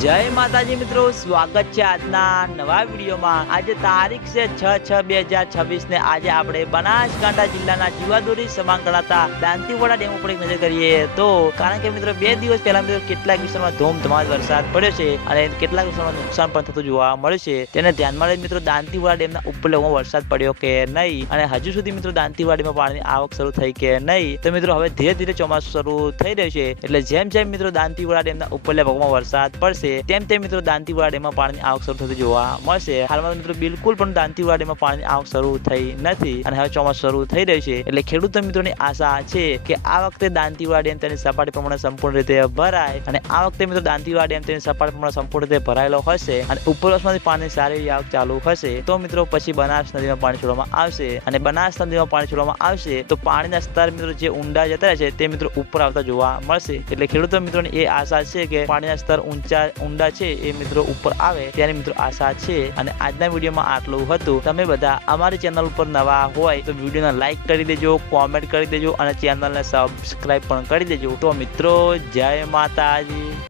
જય માતાજી મિત્રો, સ્વાગત છે આજના નવા વિડીયોમાં। આજે તારીખ છે 6/6/2026 ને આજે આપણે બનાસકાંઠા જિલ્લાના જીવાદોરી સમાન ગણાતા દાંતીવાડા ડેમ ઉપર એક નજર કરીએ તો કારણ કે મિત્રો 2 દિવસ પહેલા મિત્રો કેટલાક વિસ્તારમાં ધોમધમાર વરસાદ પડ્યો છે અને કેટલાક વિસ્તારમાં નુકસાન પણ થતું જોવા મળ્યું છે। તેને ધ્યાનમાં લઈને મિત્રો દાંતીવાડા ડેમના ઉપરલેવમાં વરસાદ પડ્યો કે નહીં અને હજુ સુધી મિત્રો દાંતીવાડા ડેમમાં પાણીની આવક શરૂ થઈ કે નહીં, તો મિત્રો હવે ધીરે ધીરે ચોમાસું શરૂ થઈ રહ્યું છે। એટલે જેમ જેમ મિત્રો દાંતીવાડા ડેમના ઉપરલે ભાગમાં વરસાદ પડશે તેમ તેમ મિત્રો દાંતીવાડા ડેમમાં પાણીની આવક શરૂ થતી જોવા મળશે। હાલમાં મિત્રો બિલકુલ પણ દાંતીવાડા ડેમમાં પાણીની આવક શરૂ થઈ નથી અને હવે ચોમાસું શરૂ થઈ રહ્યું છે। એટલે ખેડૂત મિત્રોની આશા છે કે આ વખતે દાંતીવાડા ડેમ તેની સપાટી પ્રમાણે સંપૂર્ણ રીતે ભરાય અને આ વખતે મિત્રો દાંતીવાડા ડેમ તેની સપાટી પ્રમાણે સંપૂર્ણ રીતે ભરાયેલો હશે અને ઉપરવાસમાંથી પાણીની સારી આવક ચાલુ હશે તો મિત્રો પછી બનાસ નદીમાં પાણી છોડવામાં આવશે અને બનાસ નદીમાં પાણી છોડવામાં આવશે તો પાણીના સ્તર મિત્રો જે ઊંડા જતા છે તે મિત્રો ઉપર આવતા જોવા મળશે। એટલે ખેડૂતો મિત્રોની એ આશા છે કે પાણીના સ્તર ઊંડા છે એ મિત્રો ઉપર આવે ત્યારે મિત્રો આશા છે। અને આજના વિડીયોમાં આટલું હતું। તમે બધા અમારી ચેનલ ઉપર નવા હોય તો વિડીયોને લાઈક કરી દેજો, કોમેન્ટ કરી દેજો અને ચેનલને સબસ્ક્રાઇબ પણ કરી દેજો। તો મિત્રો જય માતાજી।